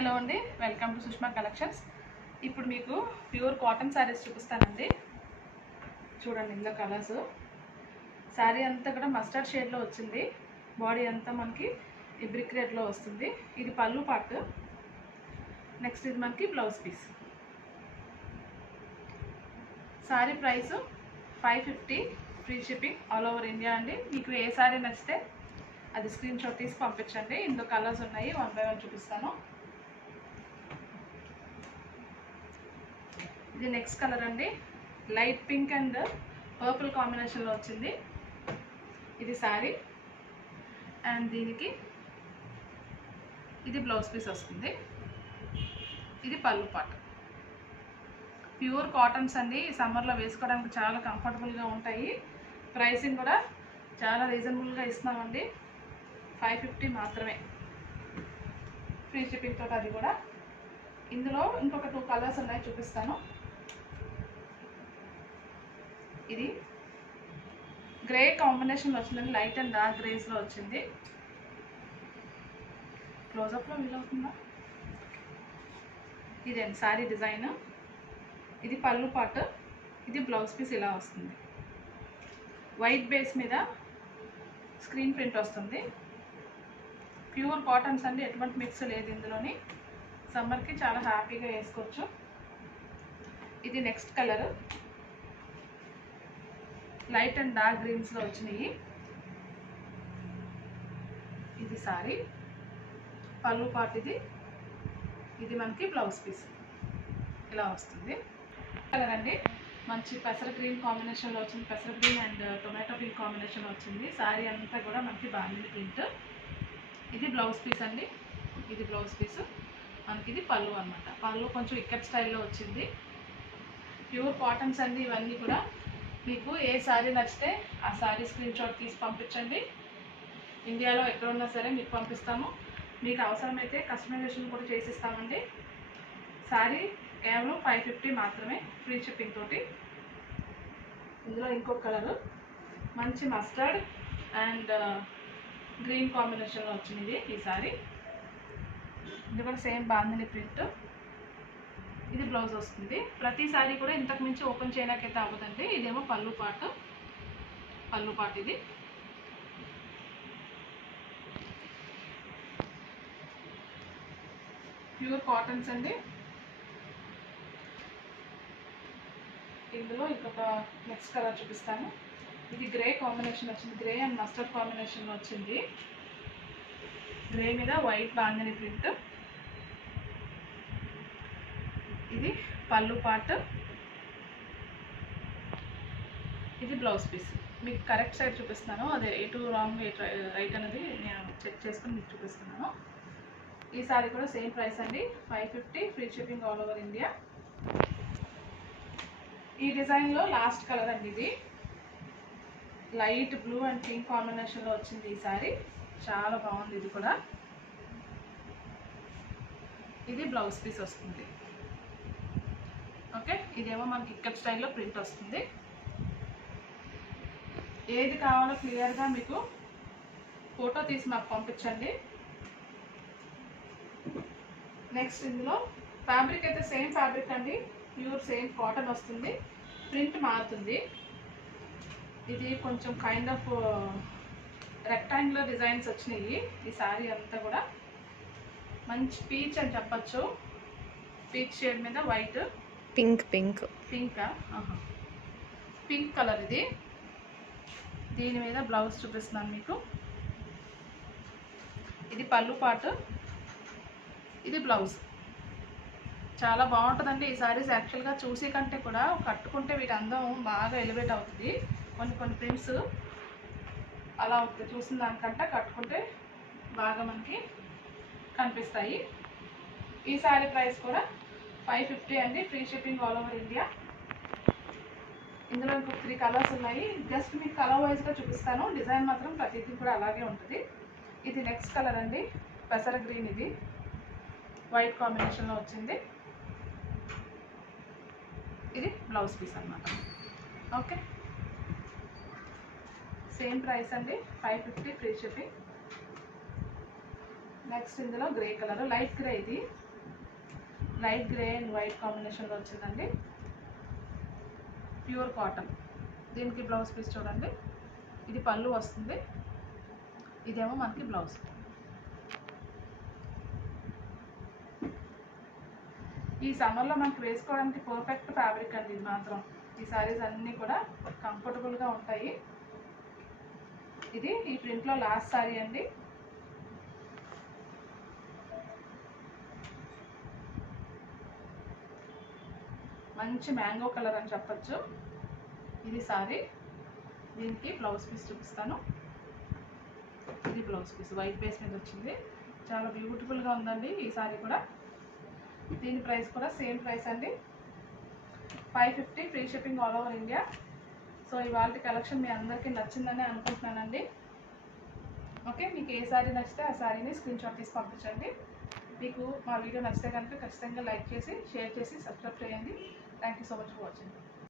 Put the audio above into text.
Hello అండి, welcome to Sushma collections. ఇప్పుడు మీకు ప్యూర్ కాటన్ శారీస్ చూపిస్తానండి. చూడండి, ఇందులో కలర్స్. శారీ అంతా కూడా మస్టర్డ్ షేడ్లో వచ్చింది. బాడీ అంతా మనకి ఈ బ్రిక్ రెడ్లో వస్తుంది. ఇది పళ్ళు పార్ట్. నెక్స్ట్ ఇది మనకి blouse piece. Sari price 550, free shipping all over India అండి. మీకు ఏ శారీ నచ్చితే అది స్క్రీన్ షాట్ తీసి పంపించండి. ఇందులో కలర్స్ ఉన్నాయి, 1 by 1 చూపిస్తాను. ఇది నెక్స్ట్ కలర్ అండి, లైట్ పింక్ అండ్ పర్పుల్ కాంబినేషన్లో వచ్చింది. ఇది శారీ అండ్ దీనికి ఇది బ్లౌజ్ పీస్ వస్తుంది. ఇది పళ్ళు పార్ట్. ప్యూర్ కాటన్స్ అండి. సమ్మర్లో వేసుకోవడానికి చాలా కంఫర్టబుల్గా ఉంటాయి. ప్రైసింగ్ కూడా చాలా రీజనబుల్గా ఇస్తున్నామండి. 550 మాత్రమే, ఫ్రీ షిప్పింగ్ తోటి. అది కూడా ఇందులో ఇంకొక 2 కలర్స్ ఉన్నాయి, చూపిస్తాను. ఇది గ్రే కాంబినేషన్లో వచ్చిందండి, లైట్ అండ్ డార్క్ గ్రేస్లో వచ్చింది. క్లోజప్లో వీలవుతుందా? ఇదేంటి శారీ డిజైన్. ఇది పళ్ళు పార్ట్, ఇది బ్లౌజ్ పీస్ ఇలా వస్తుంది. వైట్ బేస్ మీద స్క్రీన్ ప్రింట్ వస్తుంది. ప్యూర్ కాటన్స్ అండి, ఎటువంటి మిక్స్ లేదు ఇందులోని. సమ్మర్కి చాలా హ్యాపీగా వేసుకోవచ్చు. ఇది next colour, light and dark గ్రీన్స్లో వచ్చినాయి. ఇది సారీ పళ్ళు పార్ట్. ఇది మనకి బ్లౌజ్ పీస్ ఇలా వస్తుంది. కలర్ అండి, మంచి పెసర గ్రీన్ కాంబినేషన్లో వచ్చింది. పెసర గ్రీన్ అండ్ టొమాటో పింక్ కాంబినేషన్లో వచ్చింది. శారీ అంతా కూడా మనకి బాందిని ప్రింట్. ఇది బ్లౌజ్ పీస్ అండి. ఇది బ్లౌజ్ పీస్ మనకి. ఇది పళ్ళు అనమాట. పళ్ళు కొంచెం ఇక్కట్ స్టైల్లో వచ్చింది. ప్యూర్ కాటన్స్ అండి ఇవన్నీ కూడా. మీకు ఏ శారీ నచ్చితే ఆ శారీ స్క్రీన్ షాట్ తీసి పంపించండి. ఇండియాలో ఎక్కడున్నా సరే మీకు పంపిస్తాము. మీకు అవసరమైతే కస్టమైజేషన్ కూడా చేసిస్తామండి. శారీ కేవలం 550 మాత్రమే, ఫ్రీ షిప్పింగ్ తోటి. ఇందులో ఇంకొక కలరు, మంచి మస్టర్డ్ అండ్ గ్రీన్ కాంబినేషన్లో వచ్చింది ఈ శారీ. ఇది కూడా సేమ్ బాందిని ప్రింట్. ఇది బ్లౌజ్ వస్తుంది. ప్రతి శారీ కూడా ఇంతకు మించి ఓపెన్ చేయడానికైతే అవ్వదండి. ఇదేమో పళ్ళు పార్ట్. పళ్ళు పార్ట్ ఇది. ప్యూర్ కాటన్స్ అండి. ఇందులో ఇంకొక నెక్స్ట్ కలర్ చూపిస్తాను. ఇది గ్రే కాంబినేషన్ వచ్చింది. గ్రే అండ్ మస్టర్డ్ కాంబినేషన్లో వచ్చింది. గ్రే మీద వైట్ బాందిని ప్రింట్. ఇది పళ్ళు పార్ట్. ఇది బ్లౌజ్ పీస్. మీకు కరెక్ట్ సైడ్ చూపిస్తున్నాను, అదే ఎటు రాంగ్ ఎటు రైట్ అనేది నేను చెక్ చేసుకుని మీకు చూపిస్తున్నాను. ఈ సారీ కూడా సేమ్ ప్రైస్ అండి, 550, free shipping all over India. ఈ డిజైన్లో లాస్ట్ కలర్ అండి. ఇది లైట్ బ్లూ అండ్ పింక్ కాంబినేషన్లో వచ్చింది ఈ సారీ. చాలా బాగుంది ఇది కూడా. ఇది బ్లౌజ్ పీస్ వస్తుంది. ఓకే, ఇదేమో మనకి ఇక్కట్ స్టైల్లో ప్రింట్ వస్తుంది. ఏది కావాలో క్లియర్గా మీకు ఫోటో తీసి మాకు పంపించండి. నెక్స్ట్ ఇందులో ఫ్యాబ్రిక్ అయితే సేమ్ ఫ్యాబ్రిక్ అండి, ప్యూర్ సేమ్ కాటన్ వస్తుంది. ప్రింట్ మారుతుంది. ఇది కొంచెం కైండ్ ఆఫ్ రెక్టాంగులర్ డిజైన్స్ వచ్చినాయి ఈ శారీ అంతా కూడా. మంచి పీచ్ అని చెప్పచ్చు. పీచ్ షేడ్ మీద వైట్, పింక్ కలర్. ఇది దీని మీద బ్లౌజ్ చూపిస్తున్నాను మీకు. ఇది పళ్ళు పార్ట్, ఇది బ్లౌజ్. చాలా బాగుంటుందండి ఈ శారీస్. యాక్చువల్గా చూసే కంటే కూడా కట్టుకుంటే వీటి అందం బాగా ఎలివేట్ అవుతుంది. కొన్ని ప్రింట్స్ అలా అవుతుంది, చూసిన దానికంటే కట్టుకుంటే బాగా మనకి కనిపిస్తాయి. ఈ శారీ ప్రైస్ కూడా 550 అండి, free shipping all over India. ఇందులో ఇంకొక 3 కలర్స్ ఉన్నాయి. జస్ట్ మీకు కలర్ వైజ్గా చూపిస్తాను. డిజైన్ మాత్రం ప్రతిదీ కూడా అలాగే ఉంటుంది. ఇది నెక్స్ట్ కలర్ అండి, పెసర గ్రీన్. ఇది వైట్ కాంబినేషన్లో వచ్చింది. ఇది బ్లౌజ్ పీస్ అన్నమాట. ఓకే, సేమ్ ప్రైస్ అండి, 550, ఫ్రీ షిప్పింగ్. నెక్స్ట్ ఇందులో గ్రే కలర్, లైట్ గ్రే. ఇది లైట్ గ్రే అండ్ వైట్ కాంబినేషన్లో వచ్చిందండి. Pure cotton. దీనికి బ్లౌజ్ పీస్ చూడండి, ఇది పళ్ళు వస్తుంది, ఇదేమో మనకి బ్లౌజ్. ఈ సమ్మర్లో మనకి వేసుకోవడానికి పర్ఫెక్ట్ ఫ్యాబ్రిక్ అండి ఇది మాత్రం. ఈ శారీస్ అన్నీ కూడా కంఫర్టబుల్గా ఉంటాయి. ఇది ఈ ప్రింట్లో లాస్ట్ శారీ అండి. మంచి మ్యాంగో కలర్ అని చెప్పచ్చు. ఇది శారీ. దీనికి బ్లౌజ్ పీస్ చూపిస్తాను. ఇది బ్లౌజ్ పీస్ వైట్ బేస్ మీద వచ్చింది. చాలా బ్యూటిఫుల్గా ఉందండి ఈ శారీ కూడా. దీని ప్రైస్ కూడా సేమ్ ప్రైస్ అండి, 550, free shipping all over India. So ఇవాళ కలెక్షన్ మీ అందరికీ నచ్చిందని అనుకుంటున్నానండి. ఓకే, మీకు ఏ శారీ నచ్చితే ఆ శారీని స్క్రీన్ షాట్ తీసి పంపించండి. మీకు మా వీడియో నచ్చితే కనుక ఖచ్చితంగా లైక్ చేసి, షేర్ చేసి, సబ్స్క్రైబ్ చేయండి. Thank you so much for watching.